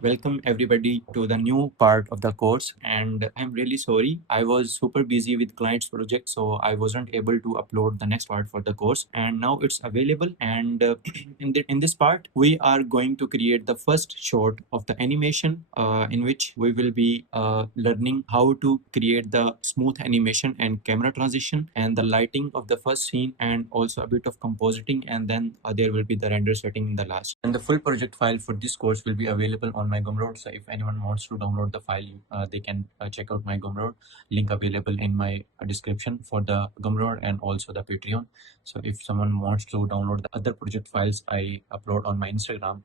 Welcome everybody to the new part of the course, and I'm really sorry. I was super busy with client's project, so I wasn't able to upload the next part for the course, and now it's available. And in this part, we are going to create the first shot of the animation, in which we will be learning how to create the smooth animation and camera transition and the lighting of the first scene, and also a bit of compositing, and then there will be the render setting in the last. And the full project file for this course will be available on my Gumroad. So if anyone wants to download the file, they can check out my Gumroad link available in my description for the Gumroad and also the Patreon. So if someone wants to download the other project files I upload on my Instagram,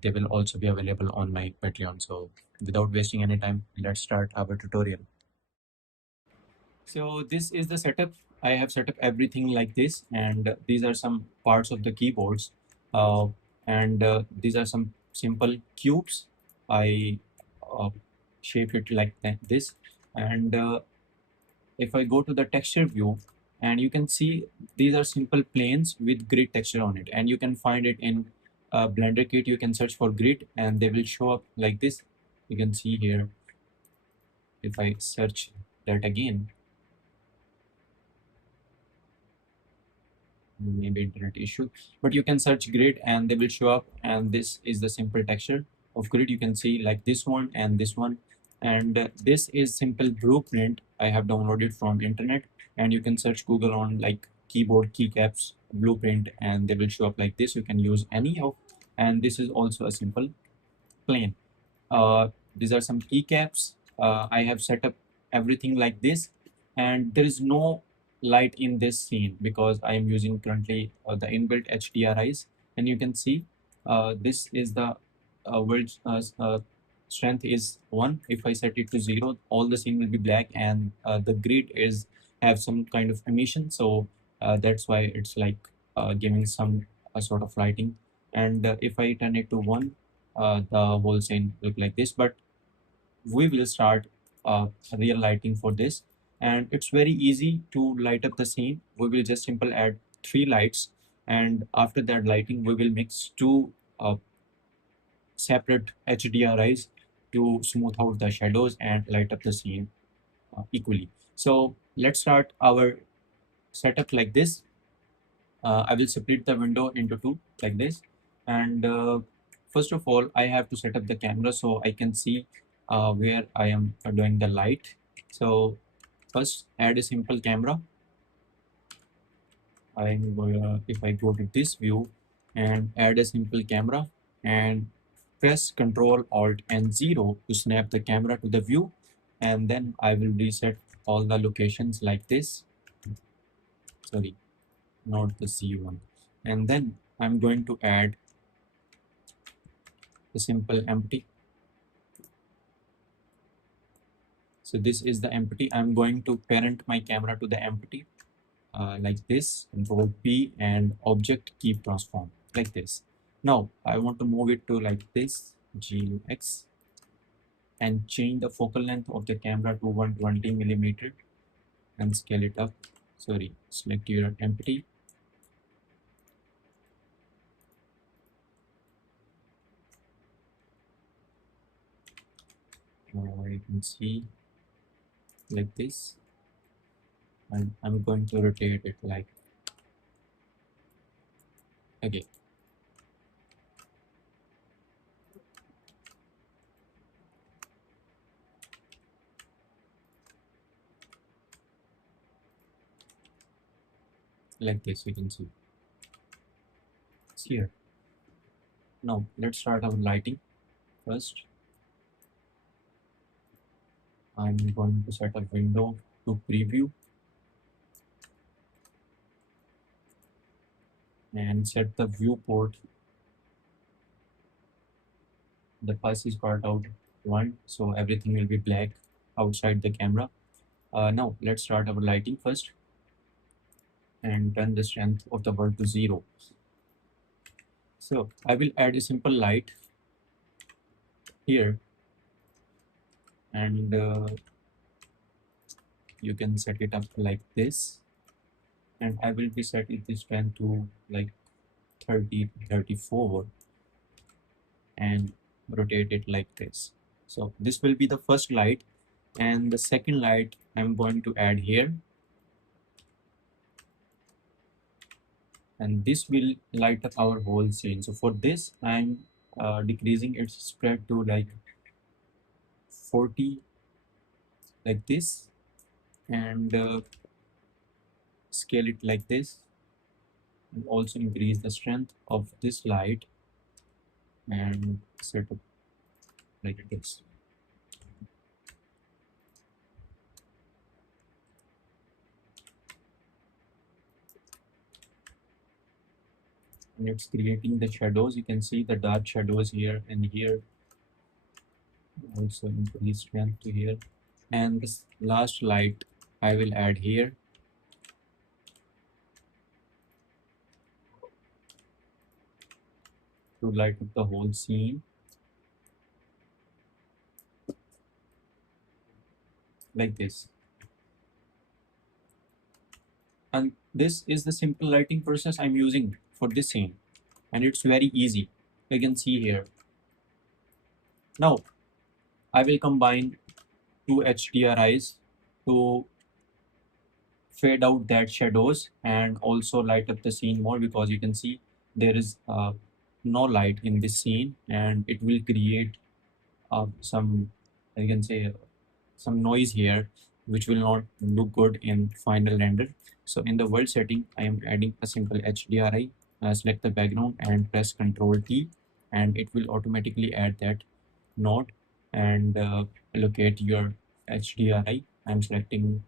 they will also be available on my Patreon. So without wasting any time, let's start our tutorial. So this is the setup. I have set up everything like this, and these are some parts of the keyboards. Uh, and these are some simple cubes. I shape it like this. And if I go to the texture view, and you can see these are simple planes with grid texture on it, and you can find it in Blender Kit. You can search for grid, and they will show up like this. You can see here. If I search that again, maybe internet issue, but you can search grid and they will show up, and this is the simple texture of grid. You can see like this one and this one, and this is simple blueprint I have downloaded from internet, and you can search Google on like keyboard keycaps blueprint, and they will show up like this. You can use any of, and this is also a simple plane. These are some keycaps. I have set up everything like this, and there is no light in this scene because I am using currently the inbuilt HDRIs, and you can see this is the world strength is 1. If I set it to 0, all the scene will be black, and the grid is have some kind of emission, so that's why it's like giving some sort of lighting. And if I turn it to 1, the whole scene look like this. But we will start real lighting for this, and it's very easy to light up the scene. We will just simple add 3 lights, and after that lighting we will mix 2 separate HDRIs to smooth out the shadows and light up the scene equally. So let's start our setup like this. I will split the window into 2 like this, and first of all I have to set up the camera so I can see where I am doing the light. So first add a simple camera. If I go to this view and add a simple camera and press Ctrl Alt and 0 to snap the camera to the view, and then I will reset all the locations like this. Sorry, not the C1. And then I'm going to add the simple empty. So this is the empty. I'm going to parent my camera to the empty like this, Control P and object keep transform like this. Now I want to move it to like this, GX, and change the focal length of the camera to 120 millimeter and scale it up. Sorry, select your empty. You can see like this, and I'm going to rotate it like again. Like this, you can see it's here. Now let's start our lighting. First I'm going to set a window to preview and set the viewport, the fuzzy part out 1, so everything will be black outside the camera. Now let's start our lighting first and turn the strength of the world to 0. So I will add a simple light here, and you can set it up like this, and I will be setting the strength to like 30 34, and rotate it like this. So this will be the first light, and the second light I'm going to add here, and this will light up our whole scene. So for this I'm decreasing its spread to like 40, like this, and scale it like this, and also increase the strength of this light and set up like this. And it's creating the shadows. You can see the dark shadows here and here. Also increase strength to here. And this last light I will add here. To light up the whole scene like this. And this is the simple lighting process I'm using for this scene, and it's very easy. You can see here. Now I will combine two HDRIs to fade out that shadows and also light up the scene more, because you can see there is no light in this scene, and it will create some, I can say, some noise here, which will not look good in final render. So in the world setting, I am adding a simple HDRI. Select the background and press Ctrl T, and it will automatically add that node and allocate your HDRI. I'm selecting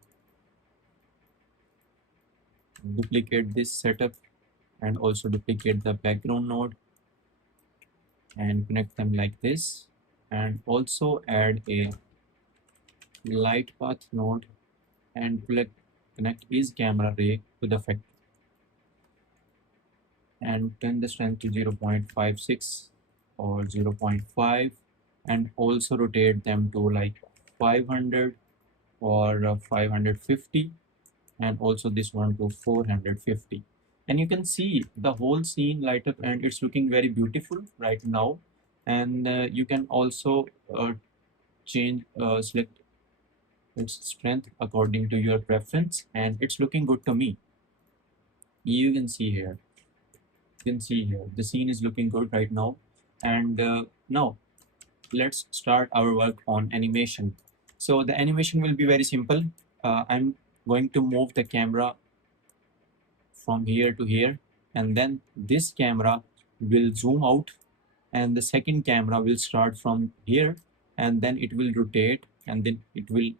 duplicate this setup and also duplicate the background node and connect them like this, and also add a light path node and connect each camera ray to the effect and turn the strength to 0.56 or 0.5, and also rotate them to like 500 or 550, and also this one to 450. And you can see the whole scene light up, and it's looking very beautiful right now. And you can also change select its strength according to your preference, and it's looking good to me. You can see here, the scene is looking good right now. And now let's start our work on animation. So the animation will be very simple. I'm going to move the camera from here to here, and then this camera will zoom out, and the second camera will start from here, and then it will rotate, and then it will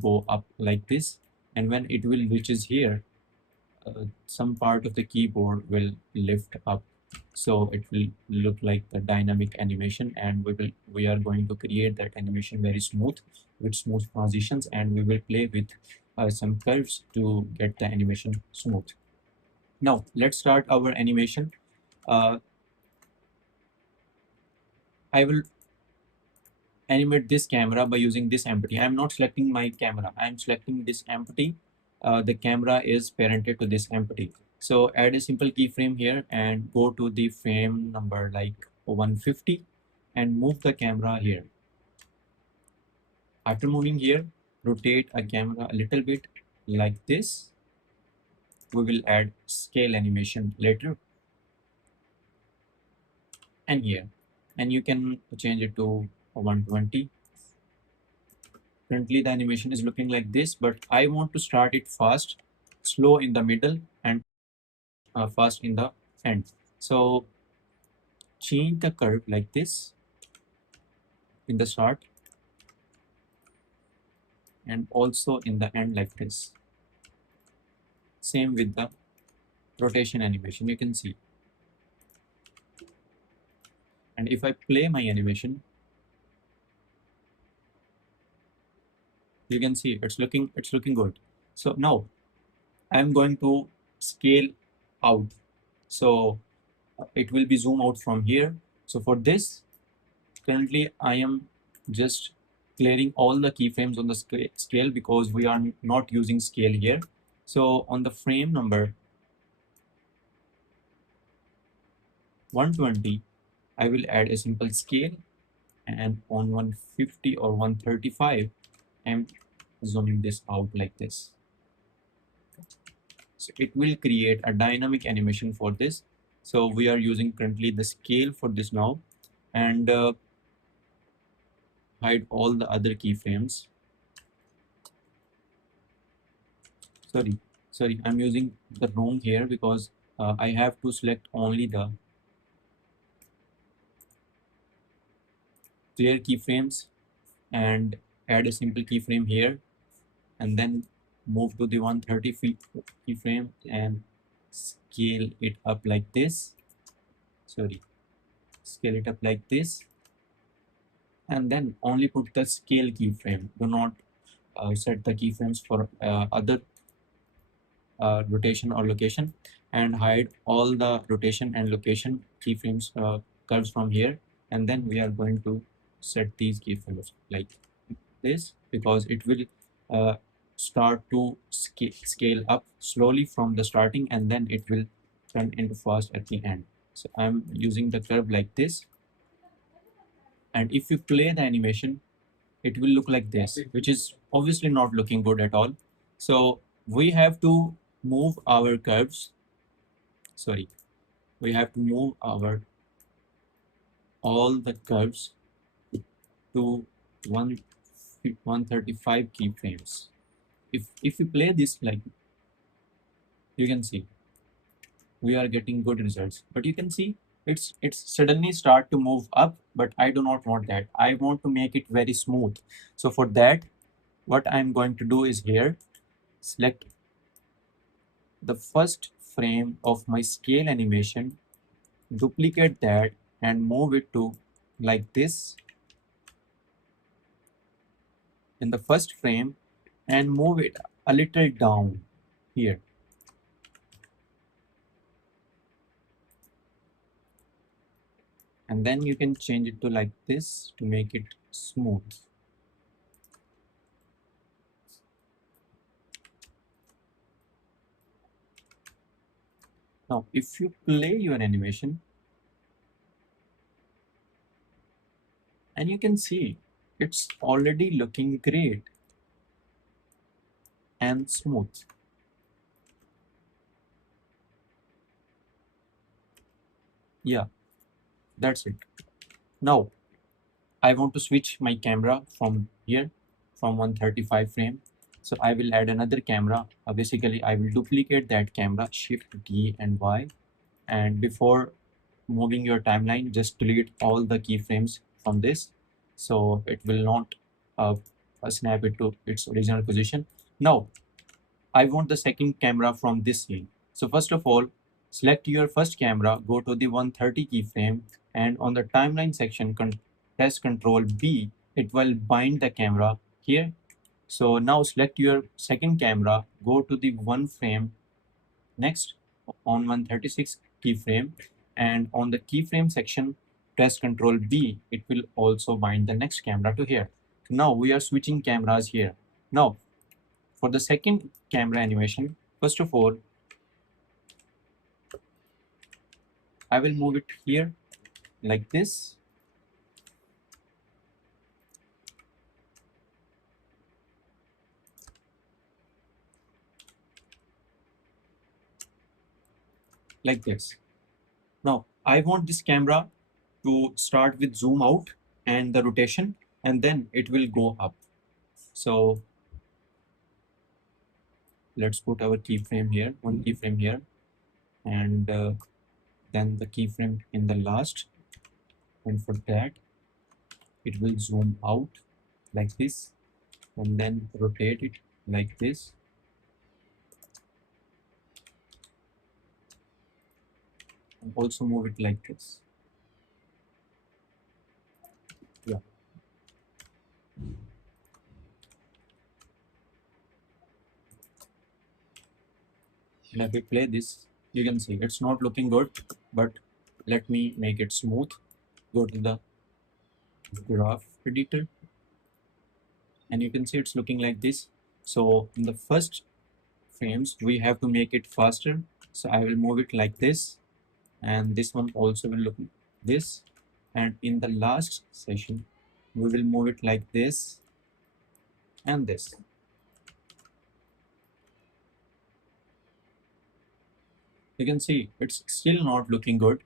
go up like this. And when it will reaches here, some part of the keyboard will lift up, so it will look like the dynamic animation, and we are going to create that animation very smooth with smooth transitions, and we will play with some curves to get the animation smooth. Now let's start our animation. uh, I will animate this camera by using this empty. I'm not selecting my camera, I'm selecting this empty. The camera is parented to this empty. So add a simple keyframe here and go to the frame number like 150 and move the camera here. After moving here, rotate a camera a little bit like this. We will add scale animation later. And here, and you can change it to 120. Currently the animation is looking like this, but I want to start it fast, slow in the middle, and fast in the end. So change the curve like this in the start, and also in the end like this. Same with the rotation animation, you can see. And if I play my animation, you can see it's looking good. So now I'm going to scale out. So it will be zoom out from here. So for this, currently I am just clearing all the keyframes on the scale, because we are not using scale here. So on the frame number 120, I will add a simple scale, and on 150 or 135, I'm zooming this out like this. So it will create a dynamic animation for this. So we are using currently the scale for this now, and hide all the other keyframes. Sorry, I'm using the wrong here because I have to select only the clear keyframes and add a simple keyframe here, and then move to the 130 feet keyframe and scale it up like this. Sorry, scale it up like this, and then only put the scale keyframe. Do not set the keyframes for other rotation or location, and hide all the rotation and location keyframes curves from here. And then we are going to set these keyframes like this, because it will uh, start to scale up slowly from the starting, and then it will turn into fast at the end. So I'm using the curve like this, and if you play the animation, it will look like this, which is obviously not looking good at all. So we have to move our curves. Sorry, we have to move our all the curves to 135 keyframes. If you play this, like, you can see we are getting good results, but you can see it's suddenly start to move up, but I do not want that. I want to make it very smooth. So for that, what I'm going to do is here, select the first frame of my scale animation, duplicate that and move it to like this in the first frame, and move it a little down here. And then you can change it to like this to make it smooth. Now, if you play your animation, and you can see it's already looking great and smooth. Yeah, that's it. Now, I want to switch my camera from here, from 135 frame. So I will add another camera. Basically, I will duplicate that camera, Shift D and Y. And before moving your timeline, just delete all the keyframes from this, so it will not uh, snap it to its original position. Now, I want the second camera from this scene. So first of all, select your first camera, go to the 130 keyframe, and on the timeline section, press Control B. It will bind the camera here. So now select your second camera, go to the one frame next on 136 keyframe, and on the keyframe section, press Control B. It will also bind the next camera to here. Now we are switching cameras here. Now for the second camera animation, first of all, I will move it here like this. Like this. Now I want this camera to start with zoom out and the rotation, and then it will go up. So let's put our keyframe here, one keyframe here, and then the keyframe in the last, and for that it will zoom out like this, and then rotate it like this, and also move it like this. Yeah. And if we play this, you can see it's not looking good, but let me make it smooth. Go to the graph editor, and you can see it's looking like this. So in the first frames, we have to make it faster. So I will move it like this, and this one also will look this. And in the last session, we will move it like this and this. You can see it's still not looking good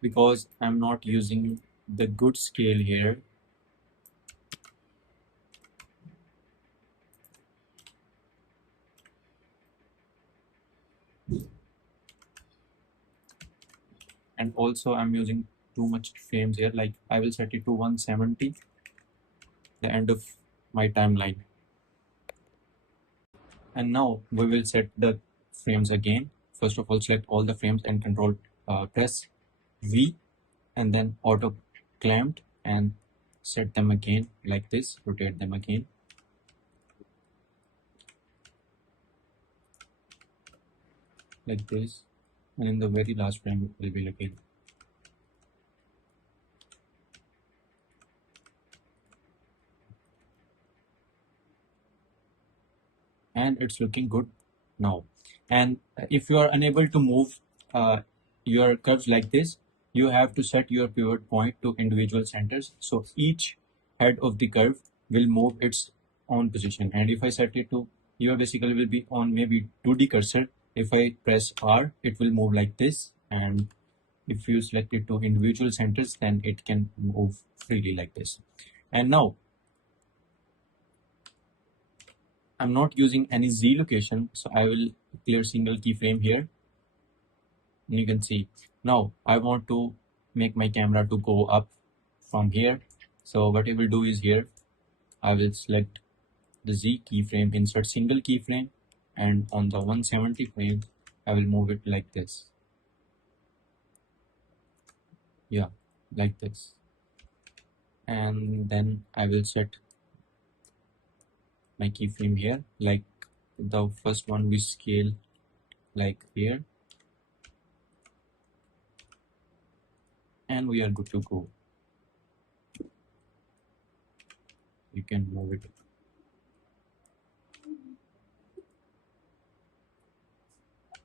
because I'm not using the good scale here. And also I'm using too much frames here. Like I will set it to 170, the end of my timeline. And now we will set the frames again. First of all, select all the frames and press V and then auto clamped and set them again like this, rotate them again. Like this, and in the very last frame it will be looking. And it's looking good now. And if you are unable to move your curves like this, you have to set your pivot point to individual centers. So each head of the curve will move its own position. And if I set it to, your basically will be on maybe 2D cursor. If I press R, it will move like this. And if you select it to individual centers, then it can move freely like this. And now I'm not using any Z location, so I will clear single keyframe here. And you can see now I want to make my camera to go up from here. So what I will do is here, I will select the Z keyframe, insert single keyframe, and on the 170 frame, I will move it like this. Yeah, like this. And then I will set my keyframe here, like the first one we scale like here, and we are good to go. You can move it.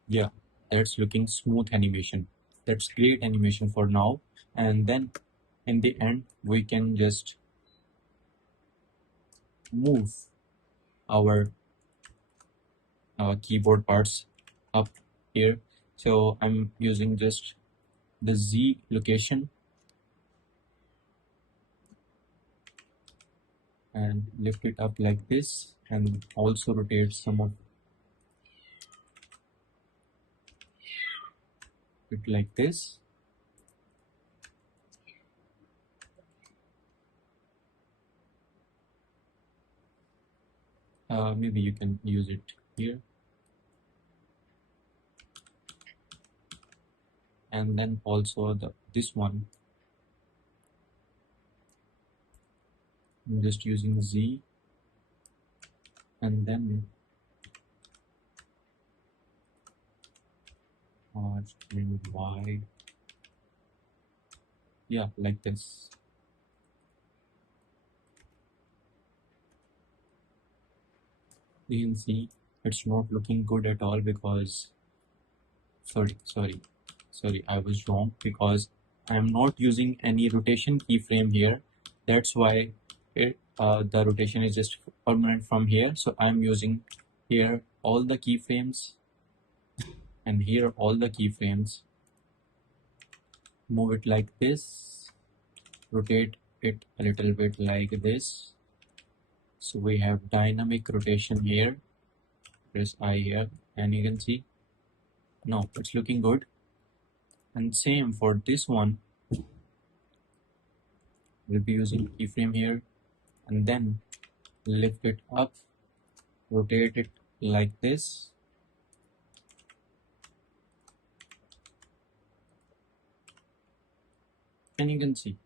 Yeah, that's looking smooth animation. That's great animation for now. And then in the end, we can just move our keyboard parts up here. So I'm using just the Z location and lift it up like this, and also rotate some of it like this. Maybe you can use it here. And then also this one, I'm just using Z and then R and Y. Yeah, like this. You can see it's not looking good at all because sorry, I was wrong because I'm not using any rotation keyframe here. That's why the rotation is just permanent from here. So I'm using here all the keyframes and here all the keyframes. Move it like this, rotate it a little bit like this. So we have dynamic rotation here. Press I here, and you can see no, it's looking good. And same for this one, we'll be using keyframe here and then lift it up, rotate it like this. And you can see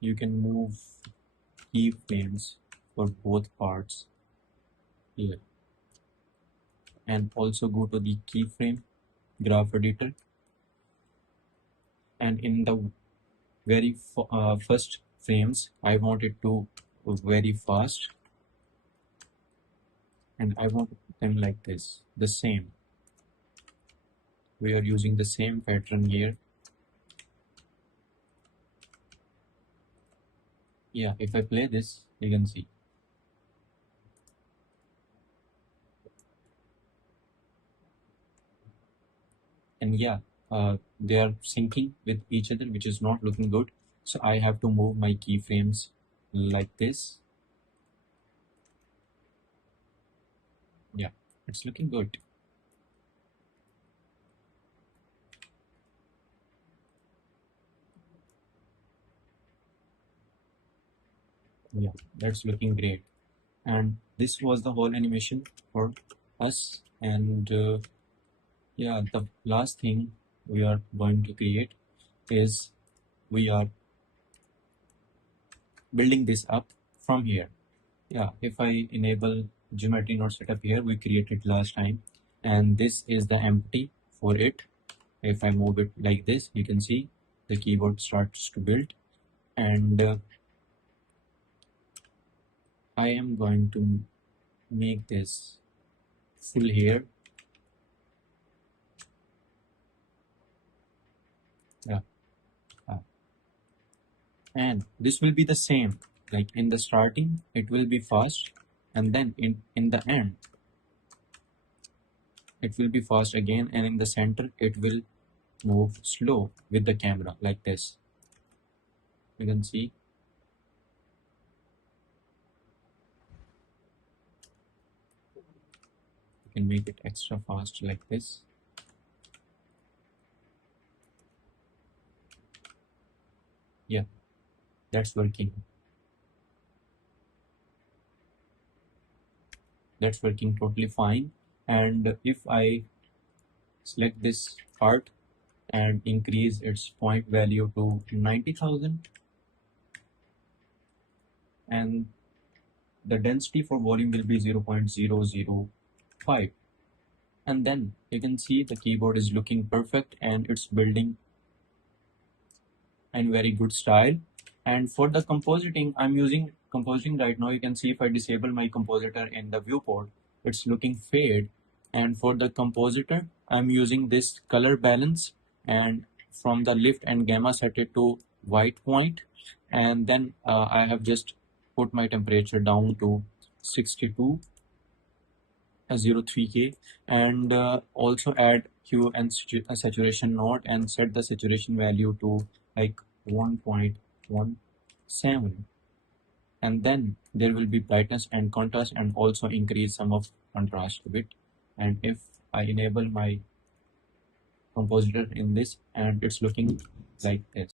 you can move keyframes for both parts here. And also go to the keyframe graph editor, and in the very first frames I want it to very fast, and I want them like this, the same. We are using the same pattern here. Yeah, if I play this, you can see. And yeah, they are syncing with each other, which is not looking good. So I have to move my keyframes like this. Yeah, it's looking good. Yeah, that's looking great. And this was the whole animation for us. And yeah, the last thing we are going to create is we are building this up from here. Yeah, if I enable geometry node setup here, we created last time, and this is the empty for it. If I move it like this, you can see the keyboard starts to build, and I am going to make this full here. Yeah, uh, and this will be the same. Like in the starting, it will be fast, and then in the end, it will be fast again, and in the center, it will move slow with the camera like this. You can see. You can make it extra fast like this. Yeah, that's working. That's working totally fine. And if I select this part and increase its point value to 90,000, and the density for volume will be 0.005, and then you can see the keyboard is looking perfect and it's building in very good style. And for the compositing, I'm using compositing right now. You can see if I disable my compositor in the viewport, it's looking fade. And for the compositor, I'm using this color balance, and from the lift and gamma set it to white point. And then I have just put my temperature down to 62 03K, and also add hue and saturation node and set the saturation value to like 1.17, and then there will be brightness and contrast, and also increase some of contrast a bit. And if I enable my compositor in this, and it's looking like this.